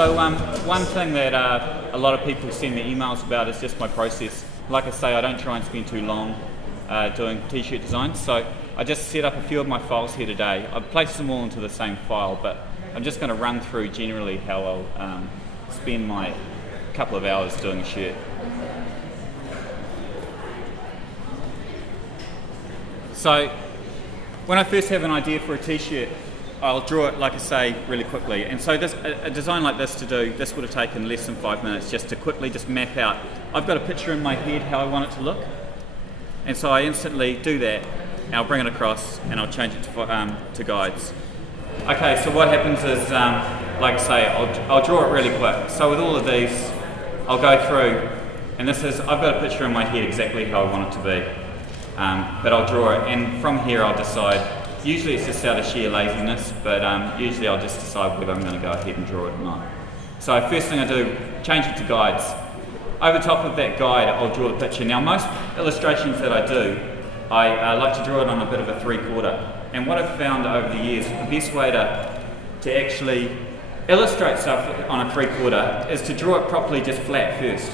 So one thing that a lot of people send me emails about is just my process. Like I say, I don't try and spend too long doing t-shirt designs, so I just set up a few of my files here today. I've placed them all into the same file, but I'm just going to run through generally how I'll spend my couple of hours doing a shirt. So when I first have an idea for a t-shirt, I'll draw it, like I say, really quickly. And so a design like this to do, this would have taken less than 5 minutes just to quickly just map out. I've got a picture in my head how I want it to look. And so I instantly do that, and I'll bring it across, and I'll change it to guides. Okay, so what happens is, like I say, I'll draw it really quick. So with all of these, I'll go through, and this is, I've got a picture in my head exactly how I want it to be. But I'll draw it, and from here I'll decide. Usually it's just out of sheer laziness, but usually I'll just decide whether I'm going to go ahead and draw it or not. So first thing I do, change it to guides. Over top of that guide, I'll draw the picture. Now most illustrations that I do, I like to draw it on a bit of a 3/4. And what I've found over the years, the best way to actually illustrate stuff on a 3/4 is to draw it properly just flat first.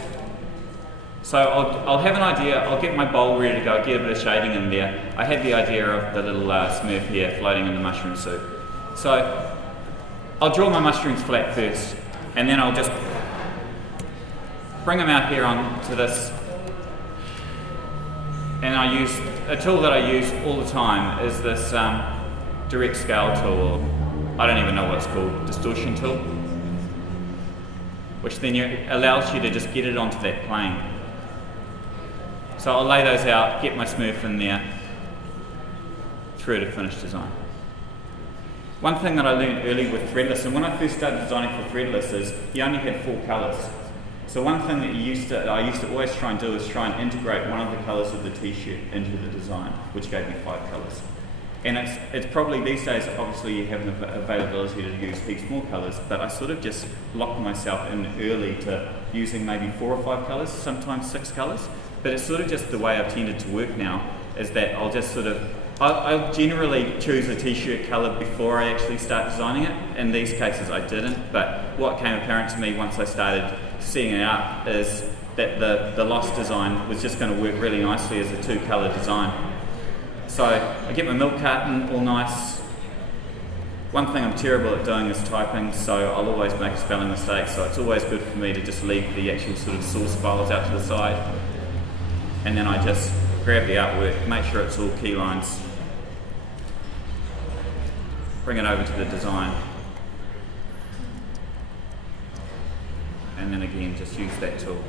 So I'll have an idea, I'll get my bowl ready to go, get a bit of shading in there. I had the idea of the little Smurf here floating in the mushroom soup. So I'll draw my mushrooms flat first, and then I'll just bring them out here onto this. And I use, a tool that I use all the time is this direct scale tool, or I don't even know what it's called, distortion tool, which then allows you to just get it onto that plane. So I'll lay those out, get my Smurf in there, through to finished design. One thing that I learned early with Threadless, and when I first started designing for Threadless, is you only had 4 colours. So one thing that I used to always try and do is try and integrate one of the colours of the t-shirt into the design, which gave me 5 colours. And it's probably these days, obviously you have an availability to use heaps more colours, but I sort of just locked myself in early to using maybe 4 or 5 colours, sometimes 6 colours. But it's sort of just the way I've tended to work now, is that I'll just sort of, I'll generally choose a t-shirt colour before I actually start designing it. In these cases I didn't, but what became apparent to me once I started seeing it out is that the Lost design was just going to work really nicely as a 2-colour design. So I get my milk carton all nice. One thing I'm terrible at doing is typing, so I'll always make a spelling mistake, so it's always good for me to just leave the actual sort of source files out to the side. And then I just grab the artwork, make sure it's all key lines, bring it over to the design, and then again just use that tool.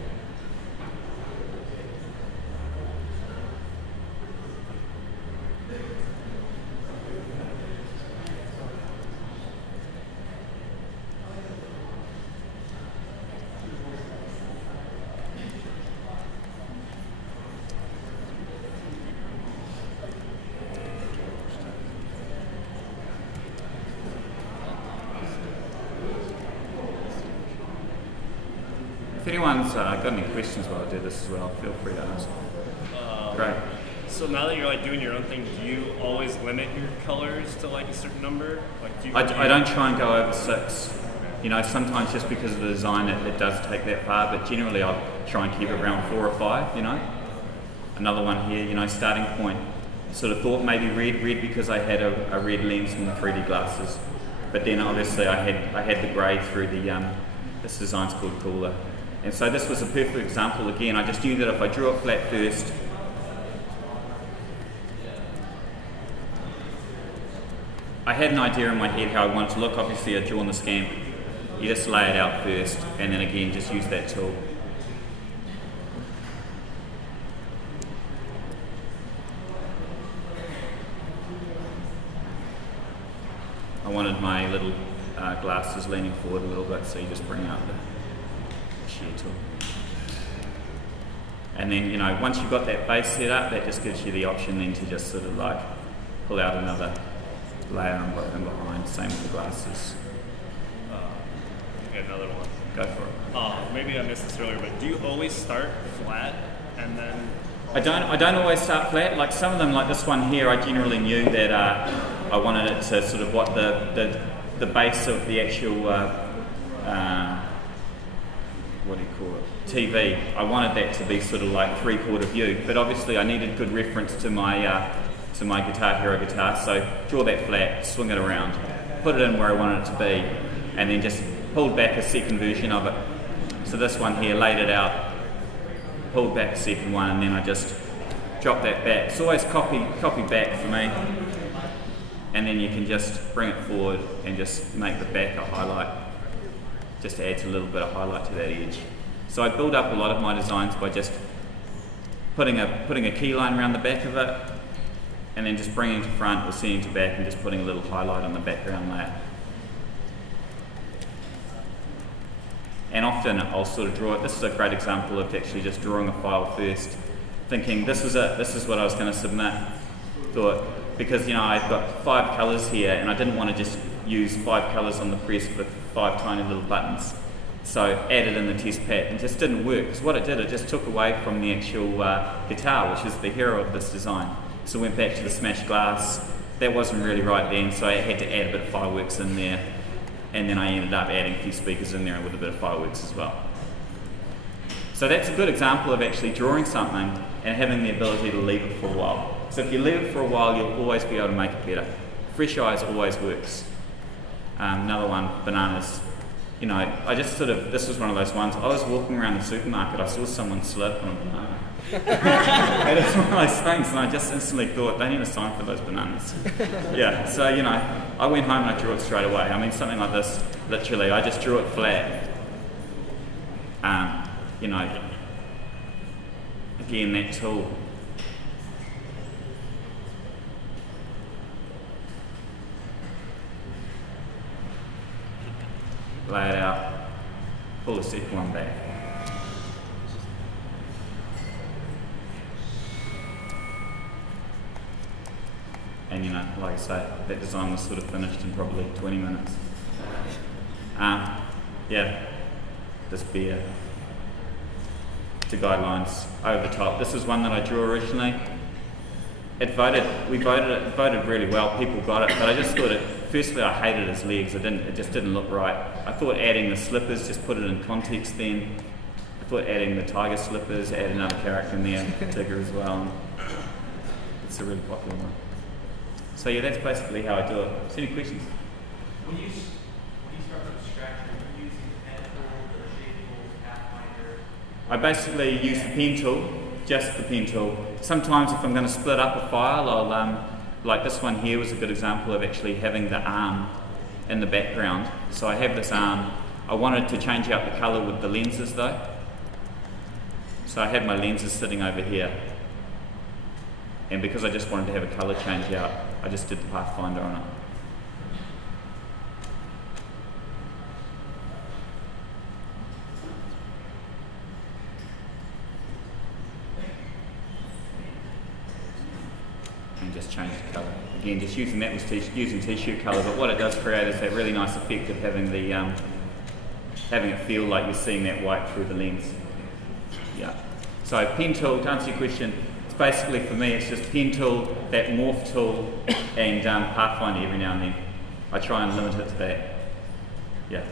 If anyone's got any questions while I do this as well, feel free to ask. Great. So now that you're like doing your own thing, do you always limit your colors to like a certain number? Like, I don't try and go over 6. You know, sometimes just because of the design it does take that far, but generally I'll try and keep it around 4 or 5, you know. Another one here, you know, starting point. Sort of thought maybe red because I had a red lens in the 3D glasses. But then obviously I had the grey through the, this design's called Cooler. And so this was a perfect example again. I just knew that if I drew it flat first, I had an idea in my head how I wanted to look. Obviously I'd drawn the scamp. You just lay it out first and then again just use that tool. I wanted my little glasses leaning forward a little bit, so you just bring out the shear tool. And then, you know, once you've got that base set up, that just gives you the option then to just sort of like pull out another layer and behind. Same with the glasses. Okay, another one. Go for it. Maybe I missed this earlier, but do you always start flat and then? I don't always start flat. Like some of them, like this one here, I generally knew that I wanted it to sort of what the base of the actual what do you call it, TV. I wanted that to be sort of like 3/4 view, but obviously I needed good reference to my Guitar Hero guitar, so draw that flat, swing it around, put it in where I wanted it to be, and then just pulled back a second version of it. So this one here, laid it out, pulled back a second one, and then I just dropped that back. It's always copy back for me, and then you can just bring it forward and just make the back a highlight. Just adds a little bit of highlight to that edge. So I build up a lot of my designs by just putting a key line around the back of it, and then just bringing to front or seeing to back and just putting a little highlight on the background layer. And often I'll sort of draw it. This is a great example of actually just drawing a file first, thinking this is what I was going to submit. Thought, because I've got 5 colours here and I didn't want to just use 5 colours on the press with 5 tiny little buttons. So added in the test pad, and just didn't work, because what it did, it just took away from the actual guitar, which is the hero of this design. So went back to the smashed glass. That wasn't really right then, so I had to add a bit of fireworks in there, and then I ended up adding a few speakers in there with a bit of fireworks as well. So that's a good example of actually drawing something and having the ability to leave it for a while. So if you leave it for a while, you'll always be able to make it better. Fresh eyes always works. Another one, bananas. I just this was one of those ones, I was walking around the supermarket, I saw someone slip on a banana. And it's one of those things, and I just instantly thought, they need a sign for those bananas. Yeah, so I went home and I drew it straight away. I mean, something like this, literally, I just drew it flat. Again, that tool. Lay it out, pull the second one back. And like I say, that design was sort of finished in probably 20 minutes. Yeah, this beer to guidelines over the top. This is one that I drew originally. We voted really well, people got it, but I just thought firstly I hated his legs, it just didn't look right. I thought adding the slippers just put it in context then. I thought adding the tiger slippers, add another character in there, Tigger as well. It's a really popular one. So yeah, that's basically how I do it. So any questions? When you start from scratch, are you using the pen tool or shape tool, Pathfinder? I basically use the pen tool, just the pen tool. Sometimes if I'm going to split up a file, I'll like this one here was a good example of actually having the arm in the background. So I have this arm. I wanted to change out the colour with the lenses though. So I had my lenses sitting over here. And because I just wanted to have a colour change out, I just did the Pathfinder on it. And just change the colour. Again, just using that was using t-shirt colour, but what it does create is that really nice effect of having the having it feel like you're seeing that white through the lens. Yeah. So pen tool, to answer your question, it's basically for me it's just pen tool, that morph tool, and Pathfinder every now and then. I try and limit it to that. Yeah.